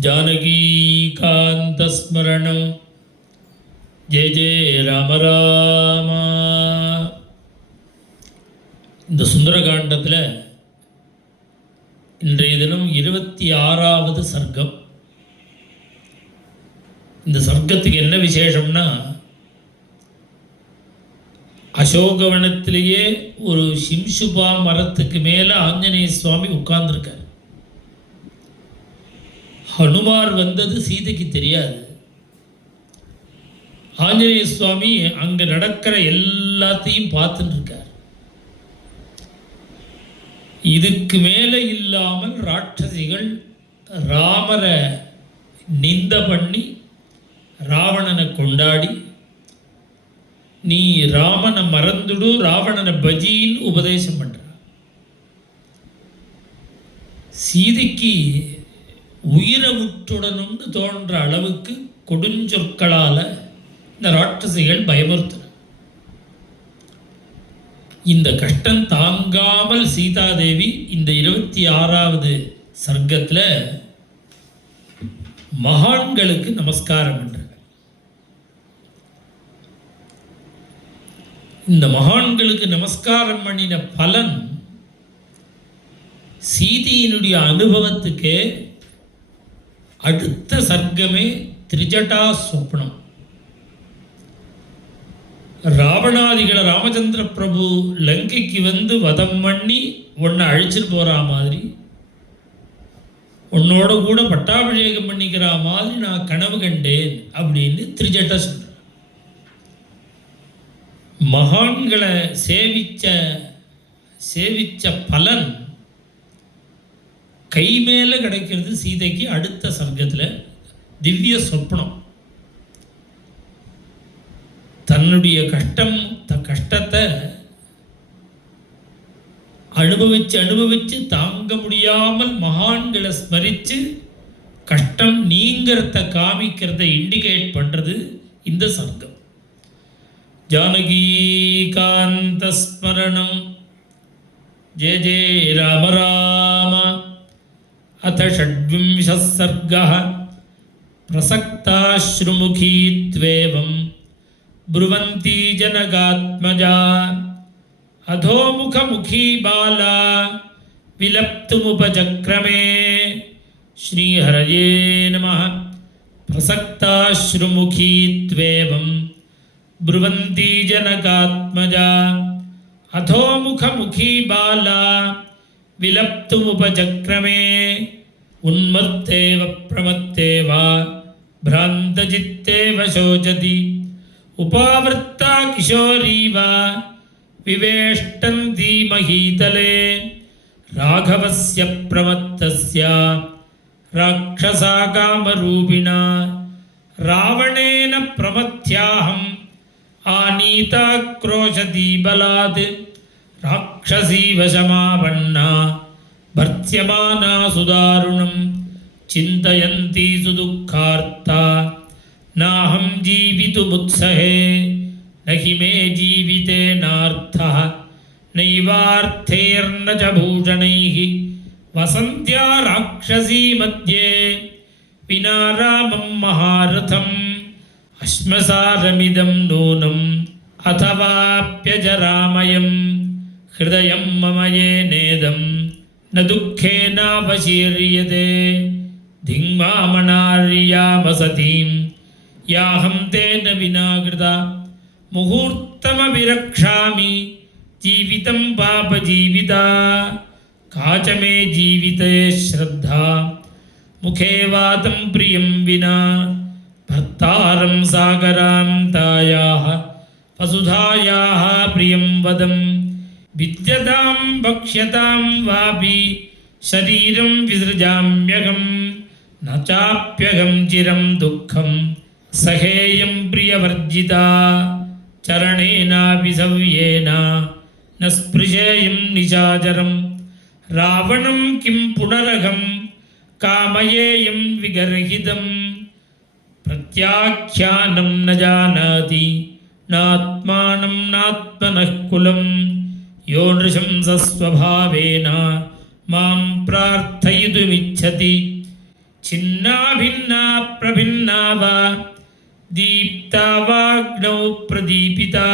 ஜானகீகாந்தஸ்மரணம் ஜெய ஜெய ராம ராம. இந்த சுந்தரகாண்டத்தில் இன்றைய தினம் 26வது சர்க்கம். இந்த சர்க்கத்துக்கு என்ன விசேஷம்னா, அசோகவனத்திலேயே ஒரு சிம்சுபா மரத்துக்கு மேலே ஆஞ்சநேய சுவாமி உட்கார்ந்துருக்கார். ஹனுமார் வந்தது சீதைக்கு தெரியாது. ஆஞ்சநேய சுவாமி அங்கே நடக்கிற எல்லாத்தையும் பார்த்துட்டு இருக்கார். இதுக்கு மேலே இல்லாமல் ராட்சசிகள் ராமரை நிந்த பண்ணி ராவணனை கொண்டாடி, நீ ராமனை மறந்துடு, ராவணனை பஜின்னு உபதேசம் பண்ற. சீதைக்கு உயிரை விட்டுடணும்னு தோன்ற அளவுக்கு கொடுஞ்சொற்களால் இந்த ராட்சசிகள் பயமுறுத்துற. இந்த கஷ்டம் தாங்காமல் சீதாதேவி இந்த 26வது சர்க்கத்தில் மகான்களுக்கு நமஸ்காரம் பண்ற. இந்த மகான்களுக்கு நமஸ்காரம் பண்ணின பலன் சீதையினுடைய அனுபவத்துக்கு அடுத்த சர்க்கமே திரிஜட்டா சொப்னம். ராவணாதிகளை ராமச்சந்திர பிரபு லங்கைக்கு வந்து வதம் பண்ணி உன்னை அழிச்சிட்டு போகிற மாதிரி, உன்னோட கூட பட்டாபிஷேகம் பண்ணிக்கிற மாதிரி நான் கனவு கண்டேன் அப்படின்னு திரிஜட்டா சொல்கிறேன். மகான்களை சேவிச்ச பலன் கை மேலே கிடைக்கிறது சீதைக்கு அடுத்த சர்க்கத்தில். திவ்ய சொப்னம். தன்னுடைய கஷ்டத்தை அனுபவிச்சு தாங்க முடியாமல் மகான்களை ஸ்மரித்து கஷ்டம் நீங்கிறத காமிக்கிறத இண்டிகேட் பண்ணுறது இந்த சர்க்கம். ஜானகீகாந்தஸ்மரணம் ஜெய ஜெய ராம ராம. अथ षड्विंशः सर्गः. प्रसक्ताश्रुमुखीत्वेवं ब्रुवन्ती जनकात्मजा, अधोमुखमुखी बाला विलप्तुमुपचक्रमे. श्रीहरये नमः. प्रसक्ताश्रुमुखीत्वेवं ब्रुवन्ती जनकात्मजा, अधोमुखमुखी बाला विलप्तुमुपचक्रमे. उन्मत्तेव प्रमत्तेव भ्रान्तचित्तेव शोचति, उपावृत्ता किशोरीव विवेष्टन्ती महीतले. राघवस्य प्रमत्तस्य राक्षसा कामरूपिणा, रावणेन प्रमथ्याहम् आनीता क्रोशती बलात्. राक्षसी वशमापन्ना भर्त्स्यमाना सुदारुणं, चिन्तयन्ती सुदुःखार्ता नाहं जीवितुमुत्सहे. न हि मे जीवितेनार्थः नैवार्थैर्न च भूषणैः. वसन्त्या राक्षसी मध्ये विना रामं महारथम्. अश्मसारमिदं नूनम् अथवाप्यजरामयम्. हृदयं मम येनेदं न दुःखेनावशीर्यते. धिङ्मामनार्यामसतीं याहं तेन विना कृता. मुहूर्तमपि जीवितं पापजीविता. काच मे जीविते श्रद्धा मुखे वातं प्रियं विना. भर्तारं सागरान्तायाः वसुधायाः प्रियं वदम्. विद्यतां भक्ष्यतां वापि शरीरं विसृजाम्यहं. न चाप्यहं चिरं दुःखं सहेयं प्रियवर्जिता. चरणेनापि सव्येन न स्पृशेयं निशाचरं. रावणं किं पुनरहं कामयेयं विगर्हितं. प्रत्याख्यानं न जानाति नात्मानं नात्मनः कुलम्. यो नृशंसस्वभावेन मां प्रार्थयितुमिच्छति छिन्ना भिन्ना प्रभिन्ना वा दीप्ता वाग्नौ प्रदीपिता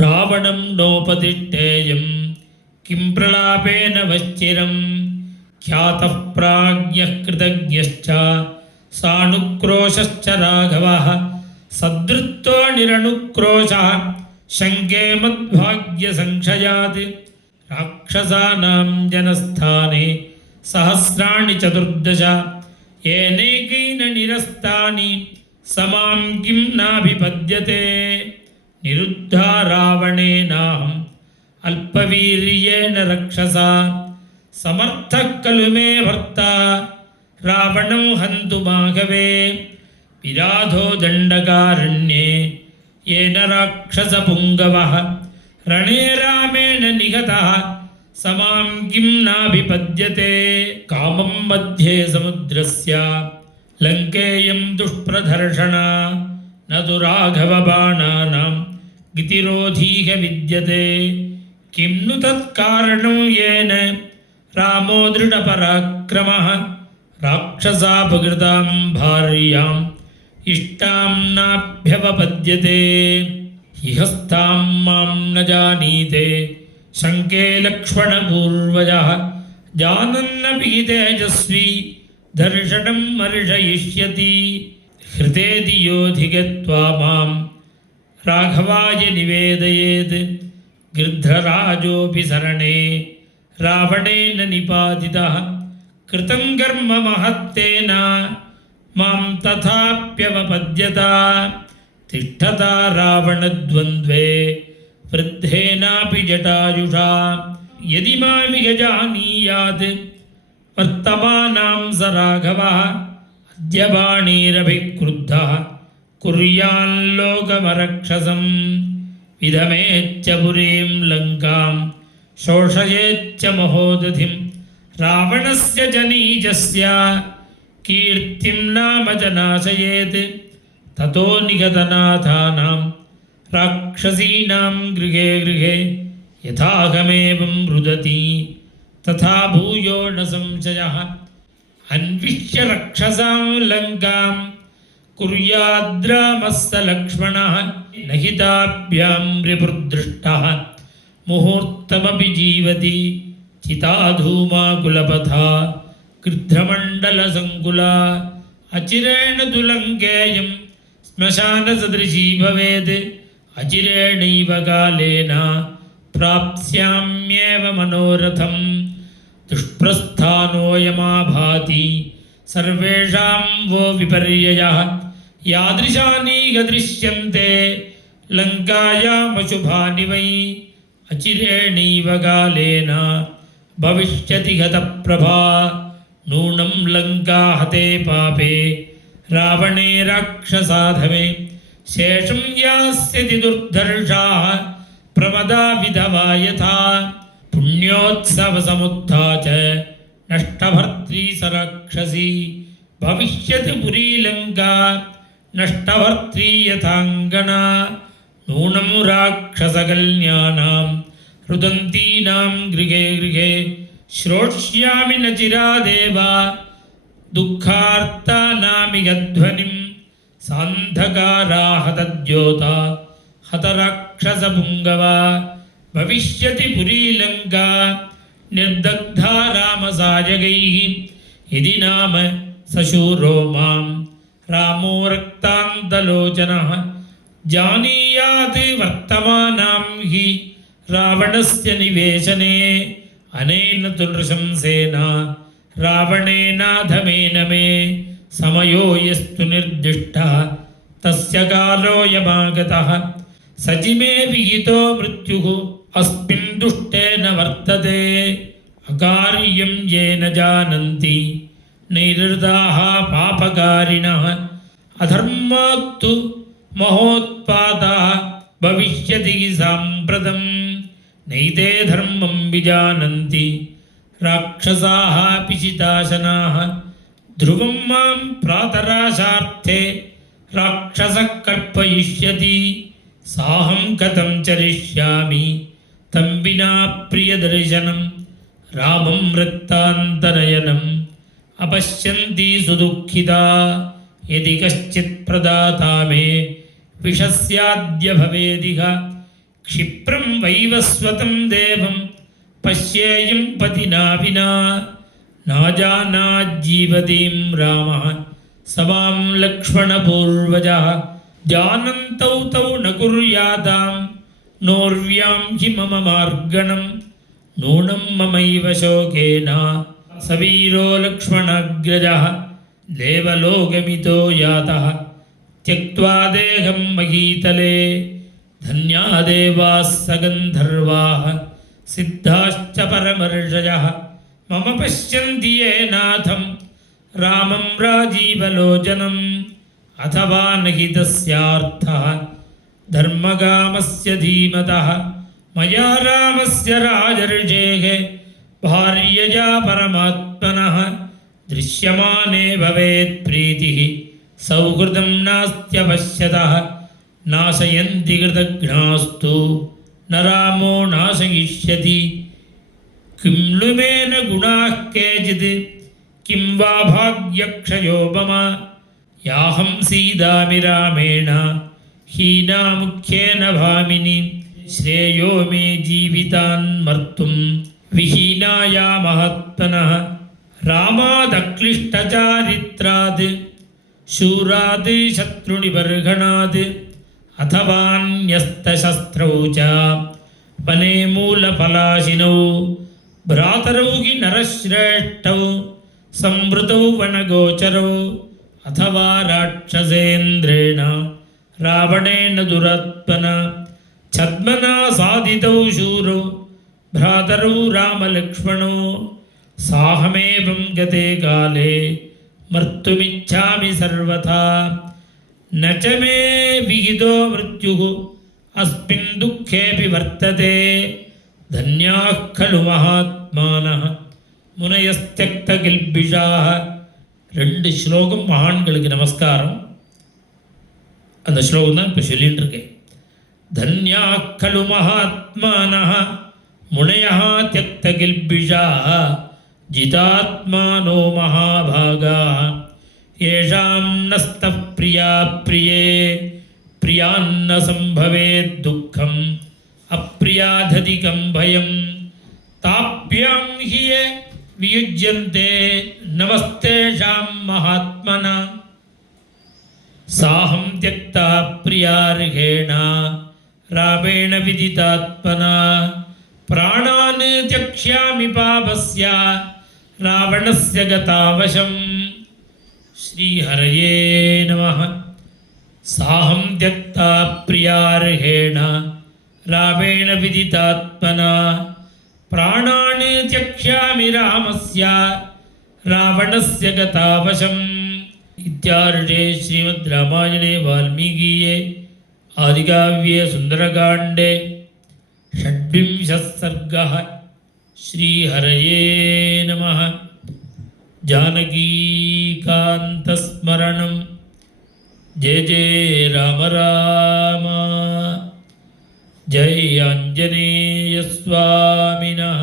रावणं नोपतिष्ठेयं किं प्रलापेन वश्चिरं ख्यातः प्राज्ञः कृतज्ञश्च सानुक्रोशश्च राघवः सदृत्तो निरनुक्रोशः शङ्के मद्भाग्यसंशयात् राक्षसानां जनस्थाने सहस्राणि चतुर्दश येनैकेन निरस्तानि समां किं नाभिपद्यते निरुद्धा रावणेनाहम् अल्पवीर्येण रक्षसा समर्थः खलु मे भर्ता रावणं हन्तुमाघवे विराधो दण्डकारण्ये येन राक्षसपुङ्गवः रणे रामेण निहतः समां किं नाभिपद्यते कामं मध्ये समुद्रस्य लङ्केयं दुष्प्रदर्शना न तु राघवबाणानां गितिरोधीह विद्यते किं नु तत्कारणं येन रामो दृढपराक्रमः राक्षसापकृतां भार्याम् इष्टां नाभ्यवपद्यते इहस्तां मां न जानीते शङ्के लक्ष्मणपूर्वजः जानन्नपि तेजस्वी दर्शनं मर्शयिष्यति हृदेति योऽधिगत्वा मां राघवाय निवेदयेत् गृध्रराजोऽपि सरणे रावणेन निपातितः कृतं कर्म महत्तेन मां तथाप्यवपद्यता तिष्ठता रावणद्वन्द्वे वृद्धेनापि जटायुषा यदि मामिह जानीयात् वर्तमानां स राघवः अद्य बाणैरभिक्रुद्धः कुर्याल्लोकमरक्षसं विधमेच्च पुरीं लङ्कां शोषयेच्च महोदधिं रावणस्य च नीचस्य कीर्तिं नाम च नाशयेत् ततो निगतनाथानां राक्षसीनां गृहे गृहे यथाहमेवं रुदति तथा भूयो न संशयः अन्विष्य रक्षसां लङ्कां कुर्याद्रामस्य लक्ष्मणः न हि ताभ्यां रिपुर्दृष्टः मुहूर्तमपि जीवति चिताधूमाकुलपथा गृध्रमण्डलसङ्कुला अचिरेण तु लङ्केयं श्मशानसदृशी भवेत् अचिरेणैव कालेन प्राप्स्याम्येव मनोरथं दुष्प्रस्थानोऽयमाभाति सर्वेषां वो विपर्ययः यादृशानीह दृश्यन्ते लङ्कायामशुभानि वै अचिरेणैव कालेन भविष्यति गतप्रभा नूनं लङ्का हते पापे रावणे राक्षसाधमे शेषं यास्यति दुर्धर्षाः प्रमदा विधवा यथा पुण्योत्सवसमुत्था च नष्टभर्त्री स राक्षसी भविष्यति पुरी लङ्का नष्टभर्त्री यथाङ्गना नूनं राक्षसकल्याणां रुदन्तीनां गृहे गृहे श्रोष्यामि न चिरादेव दुःखार्तानामिह ध्वनिं सान्धकाराहतद्योता हतराक्षसपुङ्गवा भविष्यति पुरी लङ्का निर्दग्धा रामसायकैः यदि नाम सशूरो मां रामो रक्तान्तलोचनः जानीयात् वर्तमानां हि रावणस्य निवेशने अनेन तु नृशंसेन रावणेनाधमेन मे समयो यस्तु निर्दिष्टः तस्य कालोऽयमागतः सचिमे विहितो मृत्युः अस्मिन् दुष्टेन वर्तते अकार्यं येन जानन्ति नैरृताः पापकारिणः अधर्मात्तु महोत्पातः भविष्यति साम्प्रतं नैते धर्मं विजानन्ति राक्षसाः पिशिताशनाः ध्रुवं मां प्रातराशार्थे राक्षसः कल्पयिष्यति साहं कथं चरिष्यामि तं विना प्रियदर्शनं रामं रक्तान्तनयनं अपश्यन्ति सुदुःखिता यदि कश्चित् प्रदाता मे विषस्याद्य भवेदिह क्षिप्रं वैवस्वतं देवं पश्येयं पतिना विना नाजानाज्जीवतीं रामः समां लक्ष्मणपूर्वजः जानन्तौ तौ न कुर्यादां नोर्व्यां हि मम मार्गणं नूनं ममैव शोकेन सवीरो लक्ष्मणाग्रजः देवलोकमितो यातः त्यक्त्वा देहं महीतले धन्या देवाः सगन्धर्वाः सिद्धाश्च परमर्षयः मम पश्यन्ति ये नाथं रामं राजीवलोचनम् अथवा न हि तस्यार्थः धर्मकामस्य धीमतः मया रामस्य राजर्षेः भार्यया परमात्मनः दृश्यमाने भवेत् प्रीतिः सौहृदं नास्त्यपश्यतः नाशयन्ति कृतघ्नास्तु न रामो नाशयिष्यति किं लुमेन गुणाः केचित् किं वा भाग्यक्षयो मम याहं सीदामि रामेण हीना मुख्येन भामिनि श्रेयो मे जीवितान्मर्तुं विहीनाया महात्मनः रामादक्लिष्टचारित्रात् शूरात् शत्रुनिबर्हणात् अथवान्यस्तशस्त्रौ च वने मूलपलाशिनौ भ्रातरौ हि नरश्रेष्ठौ संवृतौ वनगोचरौ अथवा राक्षसेन्द्रेण रावणेन दुरात्मना छद्मना साधितौ शूरौ भ्रातरौ रामलक्ष्मणौ साहमेवं गते काले मर्तुमिच्छामि सर्वथा न च मे विहितो मृत्युः अस्मिन् दुःखेऽपि वर्तते धन्याः खलु महात्मानः முனையஸ்தக்தகில்பிஷாக. 2 ஸ்லோகம் மகான்களுக்கு நமஸ்காரம். அந்த ஸ்லோகம் தான் இப்போ சொல்லிட்டு இருக்கேன். தன்யா கலு மகாத்மானः முனையः த்யக்தகில்பிஷாः ஜிதாத்மானோ மகாபாகாः येषां नस्तः प्रिया प्रिये प्रियान्न संभवेत् दुःखम् अप्रियाधधिकं भयं ताभ्यां हि ये वियुज्यन्ते नमस्तेषां महात्मना साहं त्यक्ता प्रियार्हेण रामेण विदितात्मना प्राणान् त्यक्ष्यामि पापस्य रावणस्य गतावशम्. श्रीहरये नमः. साहं त्यक्ता प्रियार्हेण रामेण विदितात्मना प्राणान् त्यक्ष्यामि रामस्य रावणस्य गतावशम्. इत्यार्षे श्रीमद् रामायणे वाल्मीकीये आदिकाव्ये सुन्दरकाण्डे 26 सर्गः. श्रीहरये नमः. जानकीकान्तस्मरणं जय जय राम राम. जय आञ्जनेयस्वामिनः.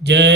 जय